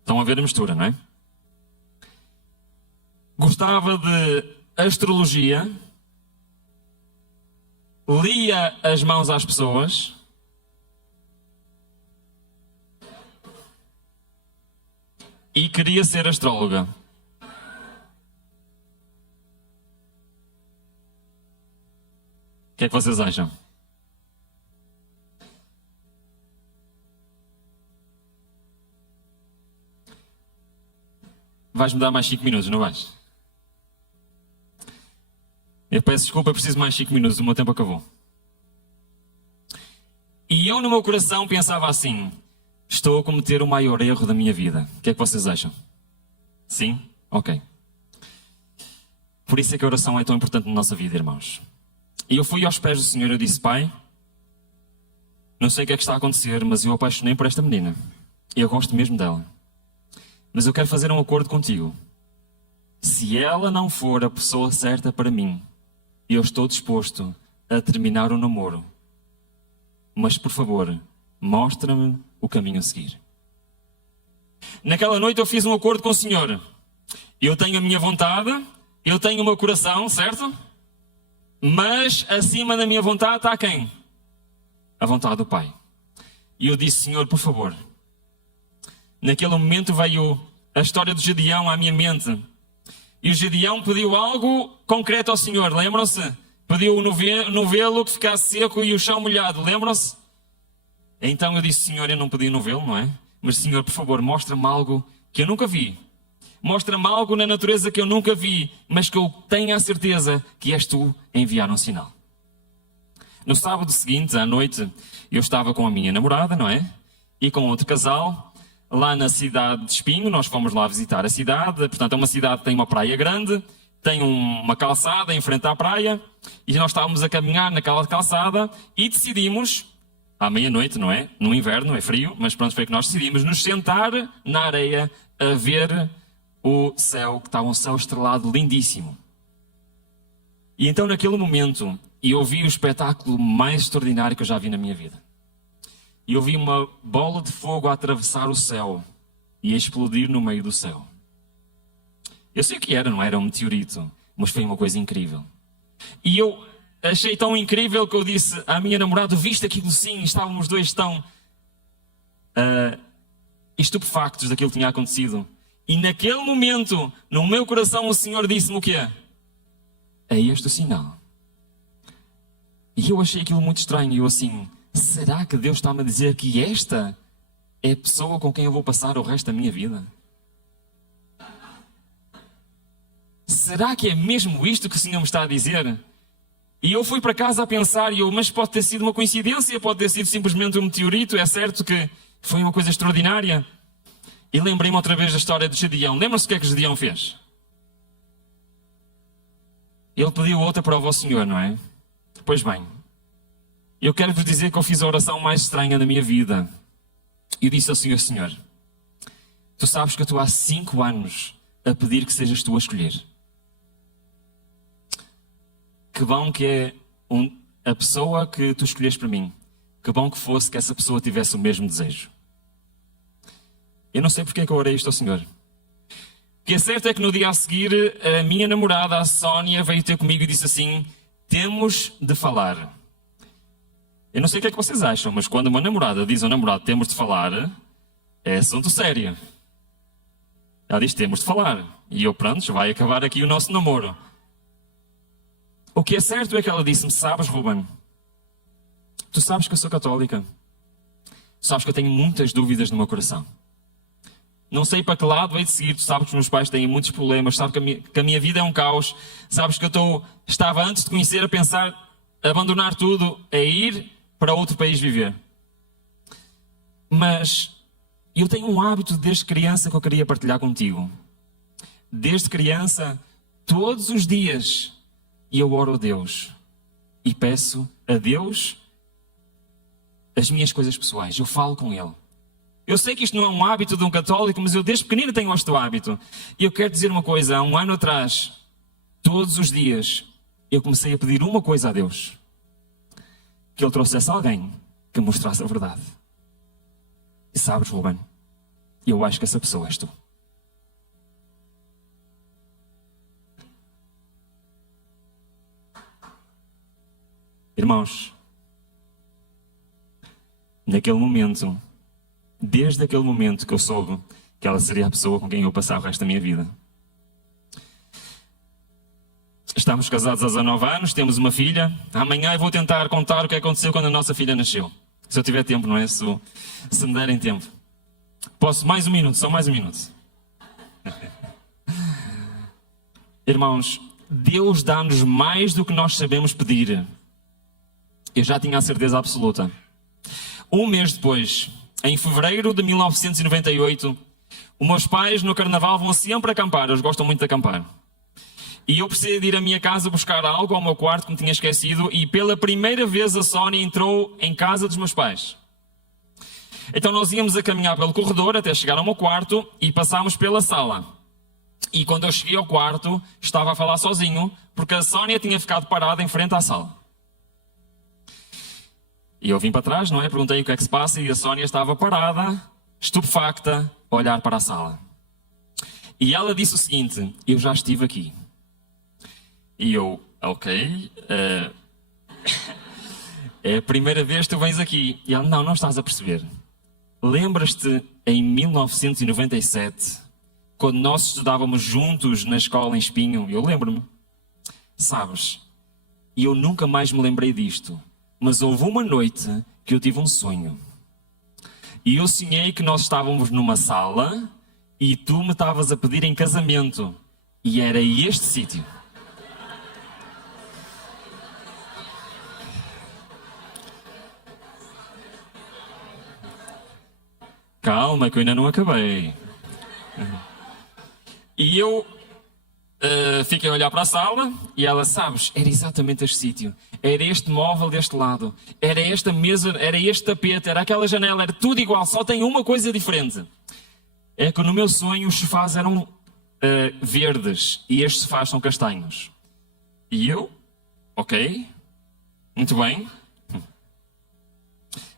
Estão a ver a mistura, não é? Gostava de astrologia. Lia as mãos às pessoas. E queria ser astróloga. O que é que vocês acham? Vais-me dar mais 5 minutos, não vais? Eu peço desculpa, eu preciso de mais 5 minutos, o meu tempo acabou. E eu no meu coração pensava assim, estou a cometer o maior erro da minha vida. O que é que vocês acham? Sim? Ok. Por isso é que a oração é tão importante na nossa vida, irmãos. E eu fui aos pés do Senhor e eu disse, Pai, não sei o que é que está a acontecer, mas eu apaixonei por esta menina. E eu gosto mesmo dela. Mas eu quero fazer um acordo contigo. Se ela não for a pessoa certa para mim, eu estou disposto a terminar o namoro. Mas, por favor, mostra-me o caminho a seguir. Naquela noite eu fiz um acordo com o Senhor. Eu tenho a minha vontade, eu tenho o meu coração, certo? Mas acima da minha vontade está quem? A vontade do Pai. E eu disse, Senhor, por favor. Naquele momento veio a história de Gedeão à minha mente. E o Gedeão pediu algo concreto ao Senhor, lembram-se? Pediu o novelo que ficasse seco e o chão molhado, lembram-se? Então eu disse, Senhor, eu não pedi novelo, não é? Mas, Senhor, por favor, mostra-me algo que eu nunca vi. Mostra-me algo na natureza que eu nunca vi, mas que eu tenho a certeza que és tu a enviar um sinal. No sábado seguinte, à noite, eu estava com a minha namorada, não é? E com outro casal, lá na cidade de Espinho. Nós fomos lá visitar a cidade. Portanto, é uma cidade que tem uma praia grande, tem uma calçada em frente à praia, e nós estávamos a caminhar naquela calçada e decidimos, à meia-noite, não é? No inverno, é frio, mas pronto, foi que nós decidimos nos sentar na areia a ver o céu, que estava um céu estrelado lindíssimo. E então, naquele momento, eu vi o espetáculo mais extraordinário que eu já vi na minha vida. E eu vi uma bola de fogo a atravessar o céu e a explodir no meio do céu. Eu sei o que era, não era um meteorito, mas foi uma coisa incrível. E eu achei tão incrível que eu disse à minha namorada, viste aquilo sim, estávamos dois tão estupefactos daquilo que tinha acontecido. E naquele momento, no meu coração, o Senhor disse-me o quê? É este o sinal. E eu achei aquilo muito estranho. E eu assim, será que Deus está-me a dizer que esta é a pessoa com quem eu vou passar o resto da minha vida? Será que é mesmo isto que o Senhor me está a dizer? E eu fui para casa a pensar, mas pode ter sido uma coincidência, pode ter sido simplesmente um meteorito. É certo que foi uma coisa extraordinária. E lembrei-me outra vez da história de Gedeão. Lembram-se o que é que Gedeão fez? Ele pediu outra prova ao Senhor, não é? Pois bem, eu quero vos dizer que eu fiz a oração mais estranha da minha vida. Eu disse ao Senhor, Senhor, tu sabes que eu estou há 5 anos a pedir que sejas tu a escolher. Que bom que é a pessoa que tu escolhes para mim. Que bom que fosse que essa pessoa tivesse o mesmo desejo. Eu não sei porque é que eu orei isto ao Senhor. O que é certo é que no dia a seguir, a minha namorada, a Sónia, veio ter comigo e disse assim, temos de falar. Eu não sei o que é que vocês acham, mas quando uma namorada diz ao namorado, temos de falar, é assunto sério. Ela diz, temos de falar. E eu, pronto, vai acabar aqui o nosso namoro. O que é certo é que ela disse-me, sabes, Ruben, Tu sabes que eu sou católica. Tu sabes que eu tenho muitas dúvidas no meu coração. Não sei para que lado hei de seguir. Tu sabes que os meus pais têm muitos problemas. Sabes que a minha vida é um caos. Sabes que estava antes de conhecer a pensar abandonar tudo, a ir para outro país viver. Mas eu tenho um hábito desde criança que eu queria partilhar contigo. Desde criança, todos os dias, eu oro a Deus e peço a Deus as minhas coisas pessoais. Eu falo com Ele. Eu sei que isto não é um hábito de um católico, mas eu desde pequenino tenho este hábito. E eu quero dizer uma coisa, há um ano atrás, todos os dias, eu comecei a pedir uma coisa a Deus. Que Ele trouxesse alguém que mostrasse a verdade. E sabes, Ruben, eu acho que essa pessoa és tu. Irmãos, naquele momento, desde aquele momento que eu soube que ela seria a pessoa com quem eu passava o resto da minha vida. Estamos casados há 19 anos, temos uma filha. Amanhã eu vou tentar contar o que aconteceu quando a nossa filha nasceu. Se eu tiver tempo, não é? Se me derem tempo. Posso mais um minuto, só mais um minuto. Irmãos, Deus dá-nos mais do que nós sabemos pedir. Eu já tinha a certeza absoluta. Um mês depois, em fevereiro de 1998, os meus pais no carnaval vão sempre acampar. Eles gostam muito de acampar. E eu precisei de ir à minha casa buscar algo ao meu quarto que me tinha esquecido. E pela primeira vez a Sónia entrou em casa dos meus pais. Então nós íamos a caminhar pelo corredor até chegar ao meu quarto e passámos pela sala. E quando eu cheguei ao quarto, estava a falar sozinho, porque a Sónia tinha ficado parada em frente à sala. E eu vim para trás, não é? Perguntei o que é que se passa e a Sónia estava parada, estupefacta, a olhar para a sala. E ela disse o seguinte: eu já estive aqui. E eu, ok, é a primeira vez que tu vens aqui. E ela, não estás a perceber. Lembras-te em 1997, quando nós estudávamos juntos na escola em Espinho? Eu lembro-me. Sabes, e eu nunca mais me lembrei disto, mas houve uma noite que eu tive um sonho. E eu sonhei que nós estávamos numa sala e tu me estavas a pedir em casamento. E era este sítio. Calma, que eu ainda não acabei. E eu fiquei a olhar para a sala e ela, sabes, era exatamente este sítio. Era este móvel deste lado. Era esta mesa, era este tapete, era aquela janela, era tudo igual, só tem uma coisa diferente. É que no meu sonho os sofás eram verdes e estes sofás são castanhos. E eu, ok, muito bem.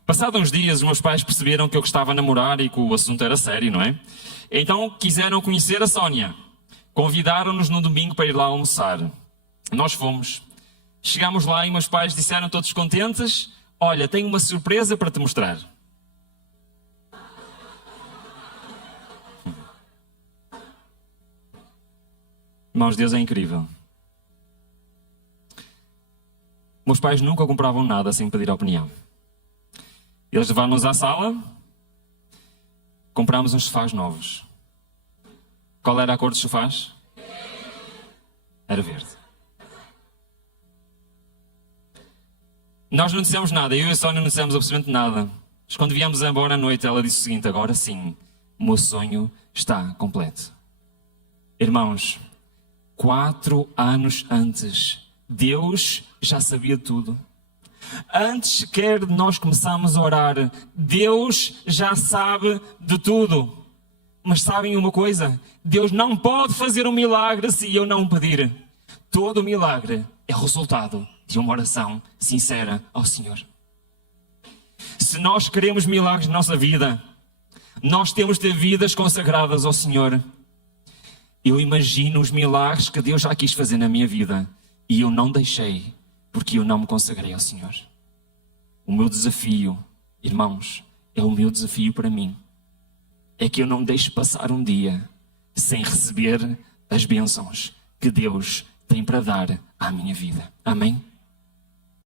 Passados uns dias, os meus pais perceberam que eu gostava de namorar e que o assunto era sério, não é? Então quiseram conhecer a Sónia. Convidaram-nos no domingo para ir lá almoçar. Nós fomos. Chegámos lá e meus pais disseram todos contentes: olha, tenho uma surpresa para te mostrar. Irmãos, Deus é incrível. Meus pais nunca compravam nada sem pedir opinião. Eles levaram-nos à sala, comprámos uns sofás novos. Qual era a cor dos sofás? Era verde. Nós não dissemos nada, eu e a Sónia não dissemos absolutamente nada. Mas quando viemos embora à noite, ela disse o seguinte: agora sim, o meu sonho está completo. Irmãos, 4 anos antes, Deus já sabia tudo. Antes sequer de nós começarmos a orar, Deus já sabe de tudo. Mas sabem uma coisa? Deus não pode fazer um milagre se eu não pedir. Todo milagre é resultado de uma oração sincera ao Senhor. Se nós queremos milagres na nossa vida, nós temos de ter vidas consagradas ao Senhor. Eu imagino os milagres que Deus já quis fazer na minha vida e eu não deixei, porque eu não me consagrei ao Senhor. O meu desafio, irmãos, é o meu desafio para mim. É que eu não deixe passar um dia sem receber as bênçãos que Deus tem para dar à minha vida. Amém?